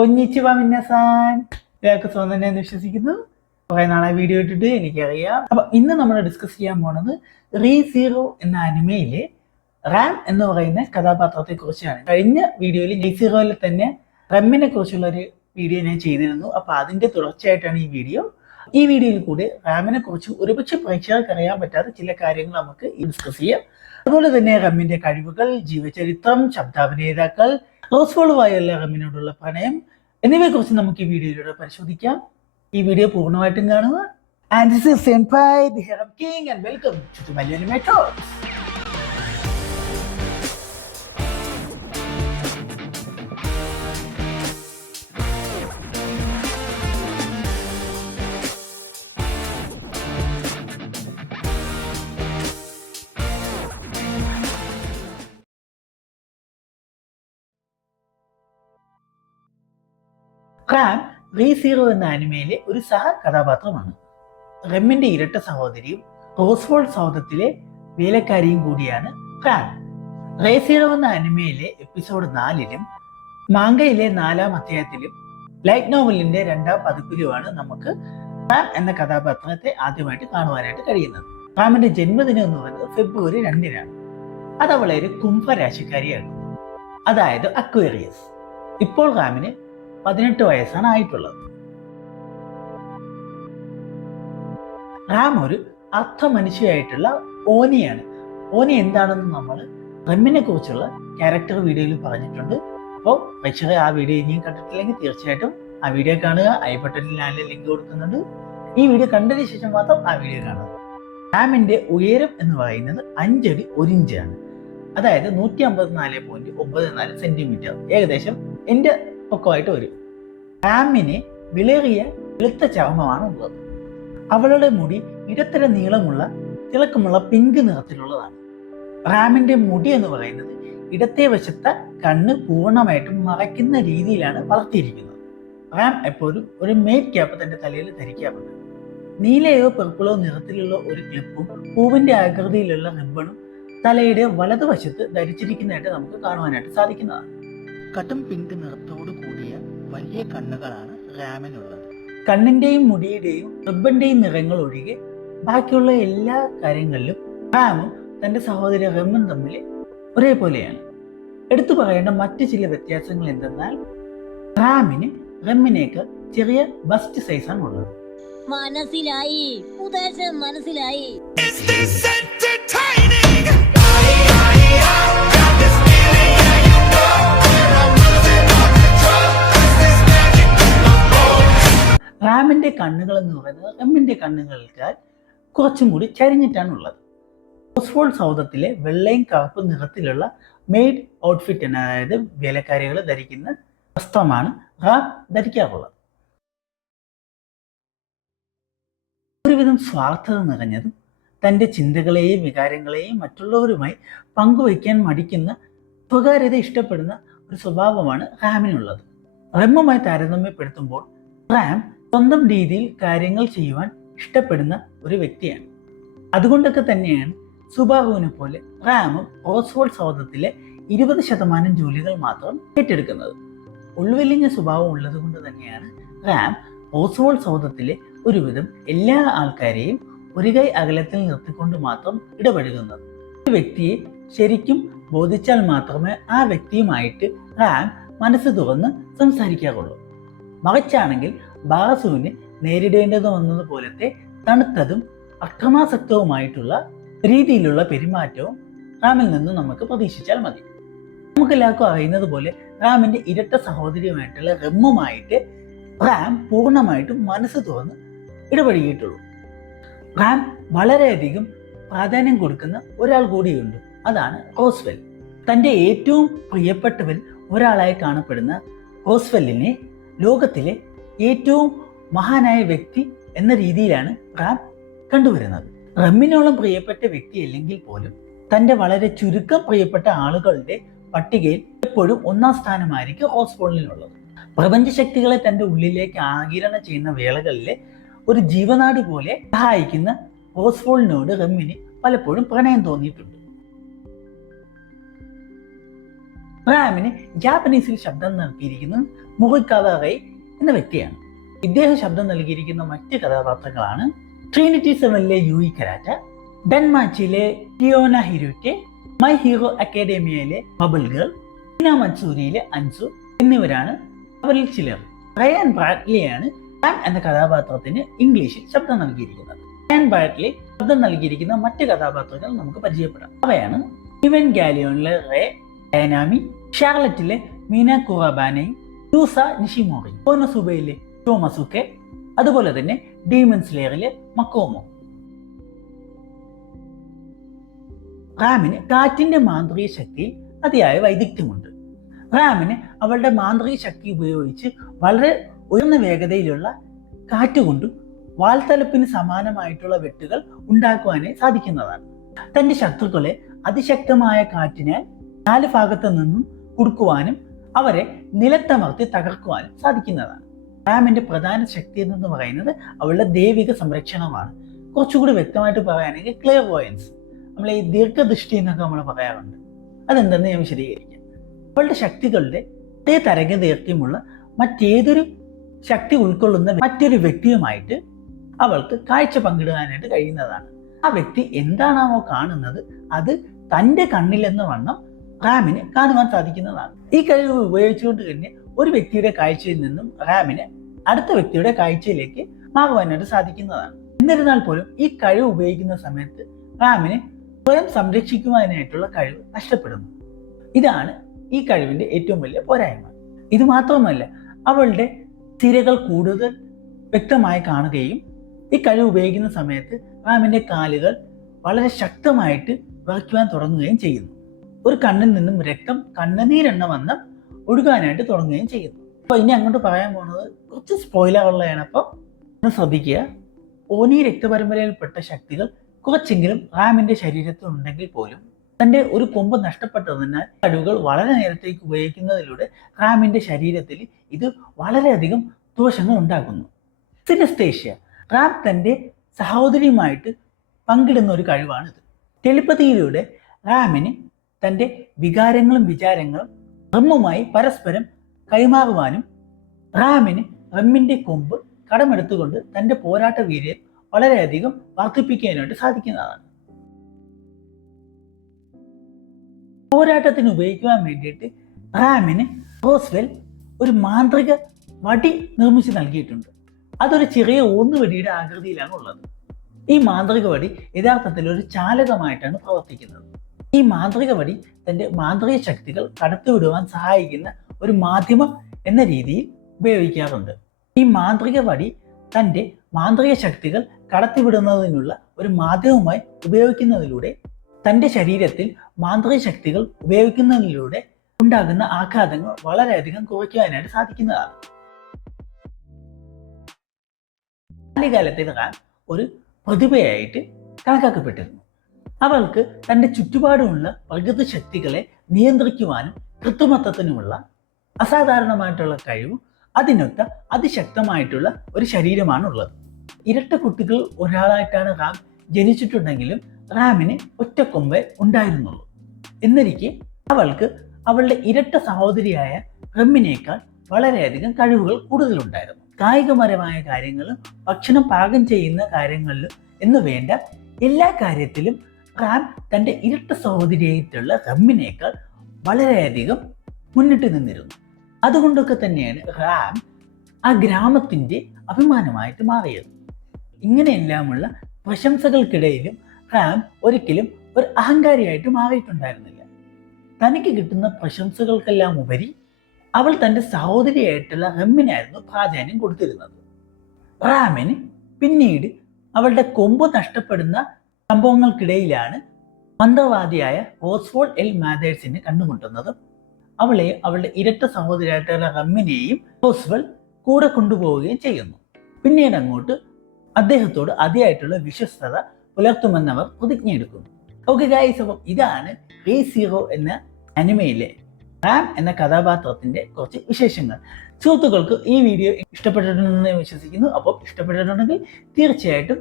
കൊഞ്ഞിച്ചിവ മിന്നസാൻ എല്ലാവർക്കും സുഖം തന്നെ എന്ന് വിശ്വസിക്കുന്നു. കുറെ നാളെ വീഡിയോ ഇട്ടിട്ട് എനിക്കറിയാം. അപ്പൊ ഇന്ന് നമ്മൾ ഡിസ്കസ് ചെയ്യാൻ പോണത് Re:Zero എന്ന അനിമയിലെ റാം എന്ന് പറയുന്ന കഥാപാത്രത്തെ കുറിച്ചാണ്. കഴിഞ്ഞ വീഡിയോയിൽ Re:Zeroയിൽ തന്നെ റമ്മിനെ കുറിച്ചുള്ള ഒരു വീഡിയോ ഞാൻ ചെയ്തിരുന്നു. അപ്പൊ അതിന്റെ തുടർച്ചയായിട്ടാണ് ഈ വീഡിയോ. ഈ വീഡിയോയിൽ കൂടെ റാമിനെ കുറിച്ച് ഒരുപക്ഷെ പ്രേക്ഷകർക്ക് അറിയാൻ പറ്റാത്ത ചില കാര്യങ്ങൾ നമുക്ക് ഡിസ്കസ് ചെയ്യാം. അതുപോലെ തന്നെ റമ്മിന്റെ കഴിവുകൾ, ജീവചരിത്രം, ശബ്ദാഭിനേതാക്കൾ, റോസ്ഫോളുമായുള്ള റമ്മിനോടുള്ള പ്രണയം എന്നിവയെക്കുറിച്ച് നമുക്ക് ഈ വീഡിയോയിലൂടെ പരിശോധിക്കാം. ഈ വീഡിയോ പൂർണ്ണമായിട്ടും കാണുക. And this is Senpai, the Harem King, and welcome to my Animator. Ram Re:Zero എന്ന ആനിമയിലെ ഒരു സഹ കഥാപാത്രമാണ്. റമ്മിന്റെ ഇരട്ട സഹോദരിയും റോസ്ഫോൾഡ് സൗധത്തിലെ വേലക്കാരിയും കൂടിയാണ് റാം. Re:Zero എന്ന ആനിമയിലെ എപ്പിസോഡ് 4-ലും മാംഗയിലെ 4-ാം അധ്യായത്തിലും ലൈറ്റ് നോവലിന്റെ 2-ാം പതിപ്പിലുമാണ് നമുക്ക് റാം എന്ന കഥാപാത്രത്തെ ആദ്യമായിട്ട് കാണുവാനായിട്ട് കഴിയുന്നത്. റാമിന്റെ ജന്മദിനം എന്ന് പറയുന്നത് ഫെബ്രുവരി 2-നാണ്. അത് അവളെ ഒരു കുംഭരാശിക്കാരിയാകുന്നു, അതായത് അക്വേറിയസ്. ഇപ്പോൾ റാമിന് 18 വയസ്സാണ് ആയിട്ടുള്ളത്. റാം ഒരു അർത്ഥമനുഷ്യയായിട്ടുള്ള ഓനിയാണ്. ഓനി എന്താണെന്ന് നമ്മൾ റമ്മിനെ കുറിച്ചുള്ള ക്യാരക്ടർ വീഡിയോയിൽ പറഞ്ഞിട്ടുണ്ട്. അപ്പോൾ പ്രേക്ഷകരെ ആ വീഡിയോ ഇനിയും കണ്ടിട്ടില്ലെങ്കിൽ തീർച്ചയായിട്ടും ആ വീഡിയോ കാണുക. ഐ ബട്ടണിൽ ഞാൻ ലിങ്ക് കൊടുക്കുന്നുണ്ട്. ഈ വീഡിയോ കണ്ടതിന് ശേഷം മാത്രം ആ വീഡിയോ കാണുക. റാമിന്റെ ഉയരം എന്ന് പറയുന്നത് 5 അടി 1 ഇഞ്ചാണ്, അതായത് 154.94 സെന്റിമീറ്റർ, ഏകദേശം എൻ്റെ പൊക്കമായിട്ട് വരും. റാമിന് വിളറിയ വെളുത്ത ചർമ്മമാണ് ഉള്ളത്. അവളുടെ മുടി ഇടത്തര നീളമുള്ള തിളക്കമുള്ള പിങ്ക് നിറത്തിലുള്ളതാണ്. റാമിന്റെ മുടി എന്ന് പറയുന്നത് ഇടത്തെ വശത്തെ കണ്ണ് പൂർണ്ണമായിട്ടും മറയ്ക്കുന്ന രീതിയിലാണ് വളർത്തിയിരിക്കുന്നത്. റാം എപ്പോഴും ഒരു മെയ്ഡ് ക്യാപ്പ് തന്റെ തലയിൽ ധരിക്കാറുണ്ട്. നീലയോ പെർപ്പിളോ നിറത്തിലുള്ള ഒരു ക്ലിപ്പും പൂവിന്റെ ആകൃതിയിലുള്ള റിബണും തലയുടെ വലതുവശത്ത് ധരിച്ചിരിക്കുന്നതായിട്ട് നമുക്ക് കാണുവാനായിട്ട് സാധിക്കുന്നതാണ്. കടും പിങ്ക് നിറത്തോടു കൂടിയ വലിയ കണ്ണുകളാണ് റാമിനുള്ളത്. കണ്ണിന്റെയും മുടിയുടെയും റിബന്റെയും നിറങ്ങൾ ഒഴികെ ബാക്കിയുള്ള എല്ലാ കാര്യങ്ങളിലും റാമും തന്റെ സഹോദരി റമ്മും തമ്മിൽ ഒരേപോലെയാണ്. എടുത്തു പറയേണ്ട മറ്റു ചില വ്യത്യാസങ്ങൾ എന്തെന്നാൽ റാമിന് റമ്മിനേക്കാൾ ചെറിയ ബസ്റ്റ് സൈസാണ് ഉള്ളത്. മനസ്സിലായി, ഉദ്ദേശം മനസ്സിലായി. റാമിന്റെ കണ്ണുകൾ എന്ന് പറയുന്നത് റമ്മിന്റെ കണ്ണുകൾക്കാൾ കുറച്ചും കൂടി ചരിഞ്ഞിട്ടാണ് ഉള്ളത്. റോസ്ഫോൾഡ് സൗധത്തിലെ വെള്ളയും കറുപ്പും നിറത്തിലുള്ള മെയ്ഡ് ഔട്ട്ഫിറ്റ്, അതായത് വേലക്കാരികൾ ധരിക്കുന്ന വസ്ത്രമാണ് റാം ധരിക്കാറുള്ളത്. ഒരുവിധം സ്വാർത്ഥത നിറഞ്ഞതും തൻ്റെ ചിന്തകളെയും വികാരങ്ങളെയും മറ്റുള്ളവരുമായി പങ്കുവയ്ക്കാൻ മടിക്കുന്ന, സ്വകാര്യത ഇഷ്ടപ്പെടുന്ന ഒരു സ്വഭാവമാണ് റാമിനുള്ളത്. റമ്മുമായി താരതമ്യപ്പെടുത്തുമ്പോൾ റാം സ്വന്തം രീതിയിൽ കാര്യങ്ങൾ ചെയ്യുവാൻ ഇഷ്ടപ്പെടുന്ന ഒരു വ്യക്തിയാണ്. അതുകൊണ്ടൊക്കെ തന്നെയാണ് സുബാഹുവിനെ പോലെ റാമും റോസ്ഫോൾഡ് സൗധത്തിലെ 20% ജോലികൾ മാത്രം ഏറ്റെടുക്കുന്നത്. ഉൾവലിഞ്ഞ സ്വഭാവം ഉള്ളത് കൊണ്ട് തന്നെയാണ് റാം റോസ്ഫോൾഡ് സൗധത്തിലെ ഒരുവിധം എല്ലാ ആൾക്കാരെയും ഒരു കൈ അകലത്തിൽ നിർത്തിക്കൊണ്ട് മാത്രം ഇടപഴകുന്നത്. ഒരു വ്യക്തിയെ ശരിക്കും ബോധിച്ചാൽ മാത്രമേ ആ വ്യക്തിയുമായിട്ട് റാം മനസ്സ് തുറന്ന് സംസാരിക്കാറുള്ളൂ. മറിച്ചാണെങ്കിൽ ബാസുവിന് നേരിടേണ്ടത് വന്നതുപോലത്തെ തണുത്തതും അക്രമാസക്തവുമായിട്ടുള്ള രീതിയിലുള്ള പെരുമാറ്റവും റാമിൽ നിന്നും നമുക്ക് പ്രതീക്ഷിച്ചാൽ മതി. നമുക്കെല്ലാവർക്കും അറിയുന്നത് പോലെ റാമിന്റെ ഇരട്ട സഹോദരിയുമായിട്ടുള്ള റമ്മുമായിട്ട് റാം പൂർണ്ണമായിട്ടും മനസ്സ് തുറന്ന് ഇടപഴകിയിട്ടുള്ളൂ. റാം വളരെയധികം പ്രാധാന്യം കൊടുക്കുന്ന ഒരാൾ കൂടിയുണ്ട്, അതാണ് റോസ്വെൽ. തൻ്റെ ഏറ്റവും പ്രിയപ്പെട്ടവൻ ഒരാളായി കാണപ്പെടുന്ന റോസ്വെല്ലിനെ ലോകത്തിലെ ഏറ്റവും മഹാനായ വ്യക്തി എന്ന രീതിയിലാണ് റാം കണ്ടുവരുന്നത്. റമ്മിനോളം പ്രിയപ്പെട്ട വ്യക്തി അല്ലെങ്കിൽ പോലും തൻ്റെ വളരെ ചുരുക്കം പ്രിയപ്പെട്ട ആളുകളുടെ പട്ടികയിൽ എപ്പോഴും 1-ാം സ്ഥാനമായിരിക്കും റോസ്ഫോൾഡിനുള്ളത്. പ്രപഞ്ചശക്തികളെ തൻ്റെ ഉള്ളിലേക്ക് ആഗിരണം ചെയ്യുന്ന വേളകളിലെ ഒരു ജീവനാടി പോലെ സഹായിക്കുന്ന റോസ്ഫോൾഡിനോട് റമ്മിന് പലപ്പോഴും പ്രണയം തോന്നിയിട്ടുണ്ട്. റാമിന് ജാപ്പനീസിൽ ശബ്ദം നൽകിയിരിക്കുന്നത് മുറിക്കാത റൈ എന്ന വ്യക്തിയാണ്. ഇദ്ദേഹം ശബ്ദം നൽകിയിരിക്കുന്ന മറ്റ് കഥാപാത്രങ്ങളാണ് ട്രിനിറ്റി 7ലെ യൂയി കരാറ്റ, ഡൻമാച്ചിയിലെ ടിയോന ഹിരുറ്റെ, മൈ ഹീറോ അക്കാഡമിയയിലെ ബബിൾ ഗേൾ, ഇന മത്സൂരിയിലെ അൻസു എന്നിവരാണ് അവരിൽ ചിലർ. റയാൻ ബ്രാഡ്ലിയാണ് റാം എന്ന കഥാപാത്രത്തിന് ഇംഗ്ലീഷിൽ ശബ്ദം നൽകിയിരിക്കുന്നത്. റയാൻ ബ്രാഡ്ലി ശബ്ദം നൽകിയിരിക്കുന്ന മറ്റ് കഥാപാത്രങ്ങൾ നമുക്ക് പരിചയപ്പെടാം. അവയാണ് ഇവൻ ഗാലിയോണിലെ റേ ഡൈനാമി, ഷാർലറ്റിലെ മീന കുറാബാനയും, യൂസ നിഷിമോറി, കോനസുബയിലെ ടോമസുക്കെ, അതുപോലെ തന്നെ ഡീമൺ സ്ലെയറിലെ മക്കോമോ. റാമിന് കാറ്റിന്റെ മാന്ത്രിക ശക്തിയിൽ അതിയായ വൈദഗ്ധ്യമുണ്ട്. റാമിന് അവളുടെ മാന്ത്രിക ശക്തി ഉപയോഗിച്ച് വളരെ ഉയർന്ന വേഗതയിലുള്ള കാറ്റുകൊണ്ട് വാൽത്തലപ്പിന് സമാനമായിട്ടുള്ള വെട്ടുകൾ ഉണ്ടാക്കുവാനായി സാധിക്കുന്നതാണ്. തന്റെ ശത്രുക്കളെ അതിശക്തമായ കാറ്റിനാൽ 4 ഭാഗത്തു നിന്നും കുടുക്കുവാനും അവരെ നിലത്തമർത്തി തകർക്കുവാനും സാധിക്കുന്നതാണ്. റാമിന്റെ പ്രധാന ശക്തി എന്ന് പറയുന്നത് അവളുടെ ദൈവിക സംരക്ഷണമാണ്. കുറച്ചുകൂടി വ്യക്തമായിട്ട് പറയുകയാണെങ്കിൽ ക്ലെയർവോയൻസ്, നമ്മളെ ഈ ദീർഘദൃഷ്ടി എന്നൊക്കെ നമ്മൾ പറയാറുണ്ട്. അതെന്തെന്ന് ഞാൻ വിശദീകരിക്കാം. അവളുടെ ശക്തികളുടെ അതേ തരംഗ ദൈർഘ്യമുള്ള മറ്റേതൊരു ശക്തി ഉൾക്കൊള്ളുന്ന മറ്റൊരു വ്യക്തിയുമായിട്ട് അവൾക്ക് കാഴ്ച പങ്കിടാനായിട്ട് കഴിയുന്നതാണ്. ആ വ്യക്തി എന്താണാവോ കാണുന്നത് അത് തൻ്റെ കണ്ണിലെന്ന വണ്ണം റാമിന് കാണുവാൻ സാധിക്കുന്നതാണ്. ഈ കഴിവ് ഉപയോഗിച്ചുകൊണ്ട് തന്നെ ഒരു വ്യക്തിയുടെ കാഴ്ചയിൽ നിന്നും റാമിന് അടുത്ത വ്യക്തിയുടെ കാഴ്ചയിലേക്ക് മാറുവാനായിട്ട് സാധിക്കുന്നതാണ്. എന്നിരുന്നാൽ പോലും ഈ കഴിവ് ഉപയോഗിക്കുന്ന സമയത്ത് റാമിന് സ്വയം സംരക്ഷിക്കുവാനായിട്ടുള്ള കഴിവ് നഷ്ടപ്പെടുന്നു. ഇതാണ് ഈ കഴിവിന്റെ ഏറ്റവും വലിയ പോരായ്മ. ഇത് മാത്രമല്ല, അവളുടെ തിരകൾ കൂടുതൽ വ്യക്തമായി കാണുകയും ഈ കഴിവ് ഉപയോഗിക്കുന്ന സമയത്ത് റാമിന്റെ കാലുകൾ വളരെ ശക്തമായിട്ട് വിറയ്ക്കുവാൻ തുടങ്ങുകയും ചെയ്യുന്നു. ഒരു കണ്ണിൽ നിന്നും രക്തം കണ്ണുനീരെണ്ണ വന്ന് ഒഴുകാനായിട്ട് തുടങ്ങുകയും ചെയ്യുന്നു. അപ്പോൾ ഇനി അങ്ങോട്ട് പറയാൻ പോകുന്നത് കുറച്ച് സ്പോയിലറുള്ളതാണ്. അപ്പോൾ ശ്രദ്ധിക്കുക. ഓനി രക്തപരമ്പരയിൽപ്പെട്ട ശക്തികൾ കുറച്ചെങ്കിലും റാമിന്റെ ശരീരത്തിൽ ഉണ്ടെങ്കിൽ പോലും തൻ്റെ ഒരു കൊമ്പ് നഷ്ടപ്പെട്ടതിനാൽ കഴിവുകൾ വളരെ നേരത്തേക്ക് ഉപയോഗിക്കുന്നതിലൂടെ റാമിന്റെ ശരീരത്തിൽ ഇത് വളരെയധികം ദോഷങ്ങൾ ഉണ്ടാക്കുന്നു. സിനസ്തേഷ്യ റാം തൻ്റെ സഹോദരിയുമായിട്ട് പങ്കിടുന്ന ഒരു കഴിവാണിത്. ടെലിപ്പതിയിലൂടെ റാമിന് തൻ്റെ വികാരങ്ങളും വിചാരങ്ങളും റമ്മുമായി പരസ്പരം കൈമാറുവാനും റാമിന് റമ്മിന്റെ കൊമ്പ് കടമെടുത്തുകൊണ്ട് തൻ്റെ പോരാട്ട വീര്യം വളരെയധികം വർദ്ധിപ്പിക്കാനായിട്ട് സാധിക്കുന്നതാണ്. പോരാട്ടത്തിന് ഉപയോഗിക്കുവാൻ വേണ്ടിയിട്ട് റാമിന് റോസ്വെൽ ഒരു മാന്ത്രിക വടി നിർമ്മിച്ച് നൽകിയിട്ടുണ്ട്. അതൊരു ചെറിയ ഊന്നുവടിയുടെ ആകൃതിയിലാണ് ഉള്ളത്. ഈ മാന്ത്രിക വടി യഥാർത്ഥത്തിൽ ഒരു ചാലകമായിട്ടാണ് പ്രവർത്തിക്കുന്നത്. ഈ മാന്ത്രിക വടി തൻ്റെ മാന്ത്രിക ശക്തികൾ കടത്തിവിടുവാൻ സഹായിക്കുന്ന ഒരു മാധ്യമം എന്ന രീതിയിൽ ഉപയോഗിക്കാറുണ്ട്. ഈ മാന്ത്രിക വടി തൻ്റെ മാന്ത്രിക ശക്തികൾ കടത്തിവിടുന്നതിനുള്ള ഒരു മാധ്യമമായി ഉപയോഗിക്കുന്നതിലൂടെ തൻ്റെ ശരീരത്തിൽ മാന്ത്രിക ശക്തികൾ ഉപയോഗിക്കുന്നതിലൂടെ ഉണ്ടാകുന്ന ആഘാതങ്ങൾ വളരെയധികം കുറയ്ക്കുവാനായിട്ട് സാധിക്കുന്നതാണ്. ബാല്യകാലത്തിൽ റാം ഒരു പ്രതിഭയായിട്ട് കണക്കാക്കപ്പെട്ടിരുന്നു. അവൾക്ക് തൻ്റെ ചുറ്റുപാടുമുള്ള പ്രകൃതി ശക്തികളെ നിയന്ത്രിക്കുവാനും കൃത്രിമത്വത്തിനുമുള്ള അസാധാരണമായിട്ടുള്ള കഴിവും അതിനൊത്ത അതിശക്തമായിട്ടുള്ള ഒരു ശരീരമാണുള്ളത്. ഇരട്ട കുട്ടികൾ ഒരാളായിട്ടാണ് റാം ജനിച്ചിട്ടുണ്ടെങ്കിലും റാമിന് ഒറ്റക്കൊമ്പേ ഉണ്ടായിരുന്നുള്ളൂ. എന്നിരിക്കെ അവൾക്ക് അവളുടെ ഇരട്ട സഹോദരിയായ റമ്മിനേക്കാൾ വളരെയധികം കഴിവുകൾ കൂടുതലുണ്ടായിരുന്നു. കായികപരമായ കാര്യങ്ങളും ഭക്ഷണം പാകം ചെയ്യുന്ന കാര്യങ്ങളിലും എന്ന് വേണ്ട എല്ലാ കാര്യത്തിലും റാം തൻ്റെ ഇരട്ട സഹോദരിയായിട്ടുള്ള റമ്മിനേക്കാൾ വളരെയധികം മുന്നിട്ട് നിന്നിരുന്നു. അതുകൊണ്ടൊക്കെ തന്നെയാണ് റാം ആ ഗ്രാമത്തിൻ്റെ അഭിമാനമായിട്ട് മാറിയത്. ഇങ്ങനെയെല്ലാമുള്ള പ്രശംസകൾക്കിടയിലും റാം ഒരിക്കലും ഒരു അഹങ്കാരിയായിട്ട് മാറിയിട്ടുണ്ടായിരുന്നില്ല. തനിക്ക് കിട്ടുന്ന പ്രശംസകൾക്കെല്ലാം ഉപരി അവൾ തൻ്റെ സഹോദരിയായിട്ടുള്ള റമ്മിനായിരുന്നു പ്രാധാന്യം കൊടുത്തിരുന്നത്. റാമിന് പിന്നീട് അവളുടെ കൊമ്പ് നഷ്ടപ്പെടുന്ന സംഭവങ്ങൾക്കിടയിലാണ് മന്ത്രവാദിയായ ഓസ്വോൾ എൽ മാതേഴ്സിനെ കണ്ടുമുട്ടുന്നതും അവളെയും അവളുടെ ഇരട്ട സഹോദരിയായിട്ടുള്ള റമ്മിനെയും ഓസ്വോൾ കൂടെ കൊണ്ടുപോവുകയും ചെയ്യുന്നു. പിന്നീട് അങ്ങോട്ട് അദ്ദേഹത്തോട് അതിയായിട്ടുള്ള വിശ്വസ്തത പുലർത്തുമെന്നവർ പ്രതിജ്ഞയെടുക്കുന്നു. ഓക്കെ ഗൈസ്, അപ്പം ഇതാണ് Re:Zero എന്ന അനിമയിലെ റാം എന്ന കഥാപാത്രത്തിന്റെ കുറച്ച് വിശേഷങ്ങൾ. സുഹൃത്തുക്കൾക്ക് ഈ വീഡിയോ ഇഷ്ടപ്പെട്ടിട്ടുണ്ടെന്ന് വിശ്വസിക്കുന്നു. അപ്പോൾ ഇഷ്ടപ്പെട്ടിട്ടുണ്ടെങ്കിൽ തീർച്ചയായിട്ടും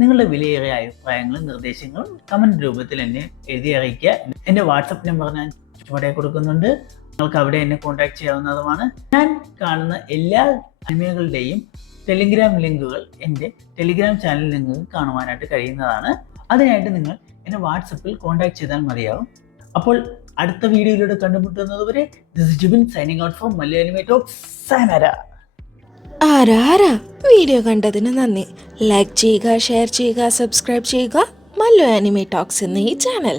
നിങ്ങളുടെ വിലയേറിയ അഭിപ്രായങ്ങളും നിർദ്ദേശങ്ങളും കമന്റ് രൂപത്തിൽ എന്നെ എഴുതി അറിയിക്കുക. എൻ്റെ വാട്സപ്പ് നമ്പർ ഞാൻ ചുവടെ കൊടുക്കുന്നുണ്ട്. നിങ്ങൾക്ക് അവിടെ എന്നെ കോൺടാക്ട് ചെയ്യാവുന്നതുമാണ്. ഞാൻ കാണുന്ന എല്ലാ അനിമകളുടെയും ടെലിഗ്രാം ലിങ്കുകൾ എൻ്റെ ടെലിഗ്രാം ചാനൽ ലിങ്കുകൾ കാണുവാനായിട്ട് കഴിയുന്നതാണ്. അതിനായിട്ട് നിങ്ങൾ എന്നെ വാട്സപ്പിൽ കോൺടാക്ട് ചെയ്താൽ മതിയാവും. അപ്പോൾ അടുത്ത വീഡിയോയിലൂടെ കണ്ടുമുട്ടുന്നതുവരെ this is Jubin signing out from Mallu anime talks. സയനോര. ആരാ വീഡിയോ കണ്ടതിന് നന്ദി. ലൈക്ക് ചെയ്യുക, ഷെയർ ചെയ്യുക, സബ്സ്ക്രൈബ് ചെയ്യുക മല്ലു അനിമേ ടോക്സ് എന്ന ഈ ചാനൽ.